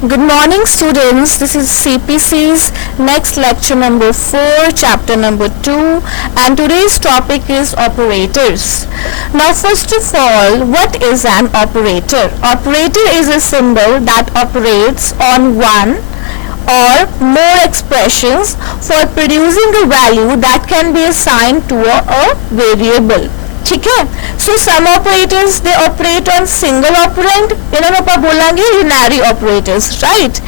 Good morning students, this is CPC's next lecture number 4, chapter number 2, and today's topic is operators. Now first of all, what is an operator? Operator is a symbol that operates on one or more expressions for producing a value that can be assigned to a variable. ठीक है. So some operators they operate on single operand, इन्हें ਆਪਾਂ बोलेंगे unary operators, right?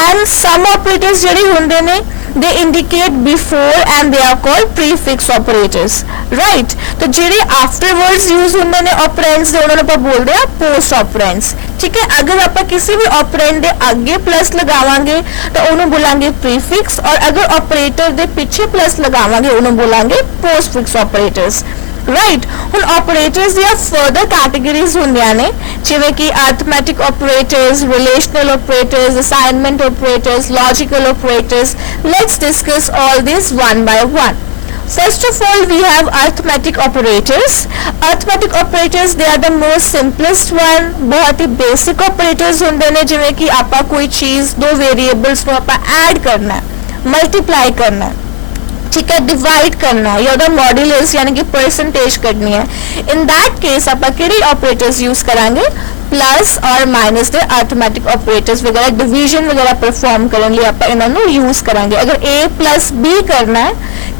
And some operators ਜਿਹੜੇ ਹੁੰਦੇ ਨੇ they indicate before and they are called prefix operators, right? तो ਜਿਹੜੇ afterwards use ਹੁੰਦੇ ਨੇ operands ਦੇ ਉਹਨਾਂ ਨੂੰ ਆਪਾਂ ਬੋਲਦੇ ਆ post operands. ठीक है. अगर आप किसी भी ऑपरेंड के आगे प्लस लगावांगे तो उन्हें बोलांगे प्रीफिक्स, और अगर ऑपरेटर के पीछे प्लस लगावांगे उन्हें बोलांगे पोस्टफिक्स ऑपरेटर्स, राइट. हुण ऑपरेटर्स दी फर्दर कैटेगरीज होंदियां ने जिवें कि arithmetic operators, relational operators, assignment operators, logical operators. Let's discuss all this one by one. First of all, we have arithmetic operators. Arithmetic operators they are the most simplest one. बहुत ही basic operators होंदे ने जिवें कि आपां कोई चीज़ दो variables को आपां add करना है, multiply करना है, ठीक है, डिवाइड करना है या द मॉड्यूलस यानी कि परसेंटेज करनी है. इन दैट केस आप किहड़े ऑपरेटर्स यूज करांगे? प्लस और माइनस दे अरिथमेटिक ऑपरेटर्स वगैरह डिवीजन वगैरह परफॉर्म करने लिए आप इन्होंने यूज करांगे. अगर a प्लस b करना है,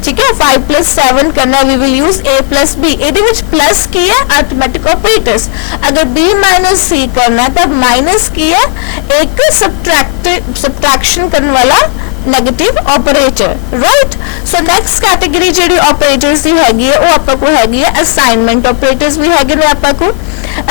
ठीक है, 5 प्लस 7 करना है, we will use a plus b. ਇਹਦੇ ਵਿੱਚ प्लस की है अरिथमेटिक ऑपरेटर्स. अगर b माइनस c करना है तब माइनस की है एक सब्ट्रैक्शन करने वाला negative operator, right. So next category ਜਿਹੜੀ ऑपरेटर्स ਦੀ ਹੈਗੀ ਹੈ ਉਹ ਆਪਾਂ को हैगी है असाइनमेंट ऑपरेटर्स भी हैगे ने ਆਪਾਂ को.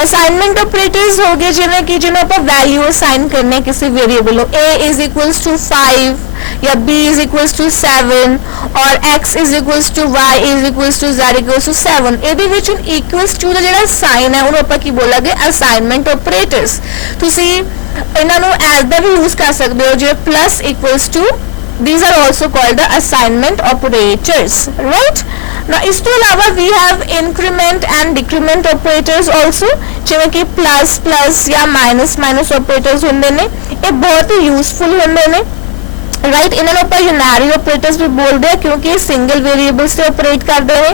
असाइनमेंट ऑपरेटर्स हो गए जिन्हें कि जिन्हें आप वैल्यू असाइन करने किसी variable, a is equals to 5 या b इज इक्वल्स टू 7 और x is equals to y is equals to z equals to 7. ਇਹਦੇ ਵਿੱਚ ਇਕੁਅਲਸ ਟੂ ਦਾ ਜਿਹੜਾ ਸਾਈਨ ਹੈ ਉਹਨੂੰ ਆਪਾਂ ਕੀ ਬੋਲਾਂਗੇ? Assignment operators. ਤੁਸੀਂ ਇਹਨਾਂ ਨੂੰ ਐਜ਼ ਦਾ ਵੀ ਯੂਜ਼ ਕਰ ਸਕਦੇ ਹੋ ਜਿਵੇਂ plus equals to. These are also called the assignment operators, right? Now ਇਸ ਤੋਂ ਇਲਾਵਾ we have increment and decrement operators also ਜਿਵੇਂ ਕਿ plus plus ਜਾਂ minus minus operators ਹੁੰਦੇ ਨੇ. ਇਹ ਬਹੁਤ ਹੀ ਯੂਜ਼ਫੁਲ ਹੁੰਦੇ ਨੇ, ਰਾਈਟ. ਇਹਨਾਂ ਨੂੰ ਆਪਾਂ unary operators ਵੀ ਬੋਲਦੇ ਆ ਕਿਉਂਕਿ ਇਹ ਸਿੰਗਲ ਵੇਰੀਏਬਲਸ ਤੇ ਆਪਰੇਟ ਕਰਦੇ ਨੇ,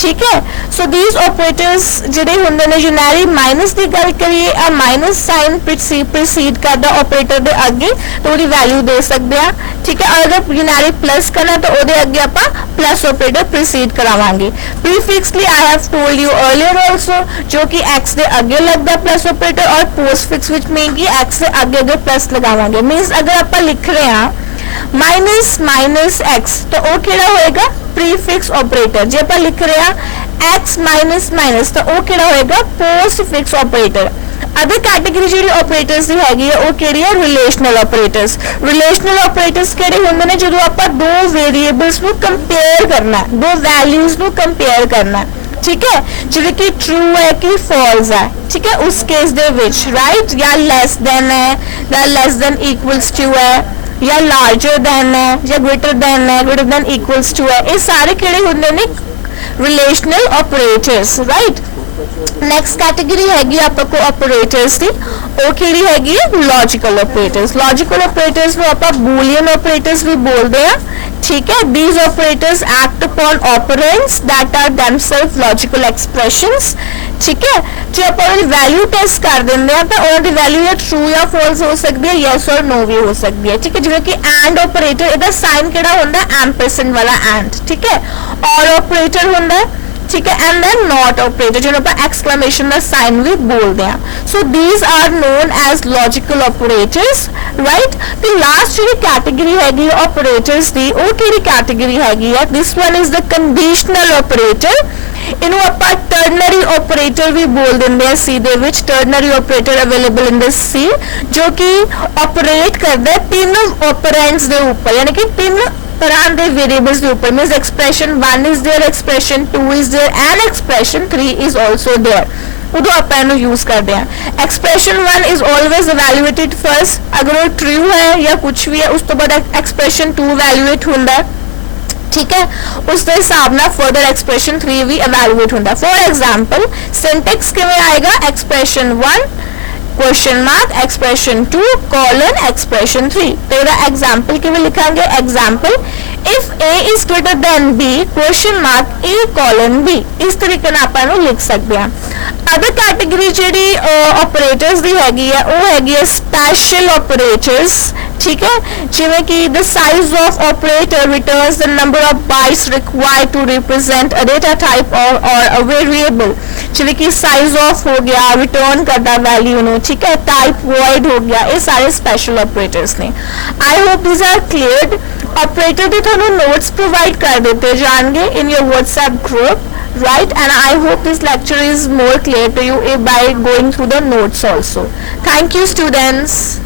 ठीक है. सो दीज ऑपरेटर्स ਜਿਹੜੇ ਹੁੰਦੇ ਨੇ unary ਮਾਈਨਸ ਦੀ ਗੱਲ ਕਰੀਏ ਆ ਮਾਈਨਸ ਸਾਈਨ ਪ੍ਰੋਸੀਡ ਕਰਦਾ ਆਪਰੇਟਰ ਦੇ ਅੱਗੇ ਤਾਂ ਉਹਦੀ ਵੈਲਿਊ ਦੇ ਸਕਦੇ ਆ, ਠੀਕ ਹੈ. ਅਗਰ unary ਪਲਸ ਕਰਨਾ ਤਾਂ ਉਹਦੇ ਅੱਗੇ ਆਪਾਂ ਪਲਸ ਆਪਰੇਟਰ ਪ੍ਰੋਸੀਡ ਕਰਾਵਾਂਗੇ. ਪ੍ਰੀਫਿਕਸ ਲਈ I have told you earlier also जो कि x ਦੇ ਅੱਗੇ ਲੱਗਦਾ ਪਲਸ ਆਪਰੇਟਰ, ਔਰ ਪੋਸਟਫਿਕਸ ਵਿੱਚ ਮੀਨ ਕਿ x ਦੇ ਅੱਗੇ ਪਲਸ ਲਗਾਵਾਂਗੇ. ਮੀਨਸ ਅਗਰ ਆਪਾਂ ਲਿਖ ਰਹੇ ਹਾਂ माइनस माइनस एक्स तो वो केड़ा होएगा? Prefix operator. जे आप लिख रहे हैं एक्स माइनस माइनस तो वो केड़ा होएगा? Postfix operator. अदर कैटेगरी जी ऑपरेटर्स दी हैगी है वो केड़ी है? Relational operators. रिलेशनल ऑपरेटर्स केड़े होंदे ने जदों आपां दो वेरिएबल्स नू कंपेयर करना है, दो वैल्यूज नू कंपेयर करना है, ठीक है, जिਵੇਂ कि ट्रू है कि फॉल्स है, ठीक है. उस केस दे विच राइट या लेस देन है या लेस देन इक्वल्स टू है या लार्जर दैन है या ग्रेटर दैन इक्वल्स टू है. ये सारे केड़े होंदे ने? Relational operators, right. Next category हैगी आपको ऑपरेटर्स दी, वो केड़ी हैगी है? Logical operators. लॉजिकल ऑपरेटर्स को आप बूलियन ऑपरेटर्स भी बोलते हैं, ठीक है. These operators act upon operands that are themself logical expressions, ठीक है. जो आप वैल्यू टेस्ट कर देंगे हैं तो उनकी वैल्यू या ट्रू या फॉल्स हो सकती है, यस और नो भी हो सकती है, ठीक है. जिवें कि एंड ऑपरेटर इसका साइन केड़ा होंदा है? एम्परसेंड वाला एंड, ठीक है. और ऑपरेटर होंदा है, ठीक है. एंड देन नॉट ऑपरेटर जो आप एक्सक्लेमेशन का साइन भी बोलते हैं. So these are known as logical operators, right. तो लास्ट जी कैटेगरी हैगी ऑपरेटर्स दी, वो केड़ी कैटेगरी हैगी है? This one is the conditional operator. इनू ਆਪਾਂ टर्नरी ऑपरेटर भी बोल देंगे हैं सी दे विच. Ternary operator available in the C जो कि ऑपरेट करता है तीन ऑपरेंड्स दे ऊपर यानी कि तीन तरह के वेरिएबल्स के ऊपर. Means expression 1 is there, expression 2 is there and expression 3 is also there. उदो आप इन्हू यूज करते हैं. Expression 1 is always evaluated first. अगर वो ट्रू है या कुछ भी है उस तो बाद एक्सप्रेशन 2 इवैल्यूएट होता है, ठीक है. उस हिसाब ना फर्दर एक्सप्रेशन 3 भी इवैल्यूएट होता है. फॉर एग्जांपल सिंटैक्स किवें आएगा? Expression 1 question mark expression 2 colon expression 3 तो ਇਹਦਾ एग्जाम्पल ਕਿਵੇਂ ਲਿਖਾਂਗੇ example if a is greater than b question mark a colon b ਇਸ ਤਰੀਕੇ ਨਾਲ ਆਪਾਂ ਨੂੰ ਲਿਖ ਸਕਦੇ ਹਾਂ ਅਦਰ ਕੈਟੇਗਰੀ ਜਿਹੜੀ ਆਪਰੇਟਰਸ ਦੀ ਹੈਗੀ ਹੈ ਉਹ ਹੈਗੀ ਹੈ ਸਪੈਸ਼ਲ ਆਪਰੇਟਰਸ ठीक है जिवें कि the size of operator returns the number of bytes required to represent a data type or a variable जिवें कि size of हो गया return करता value नो ठीक है type void हो गया ये सारे special operators ने I hope these are cleared operator भी थानू notes provide कर देते जाएंगे in your WhatsApp group right and I hope this lecture is more clear to you by going through the notes also. Thank you students.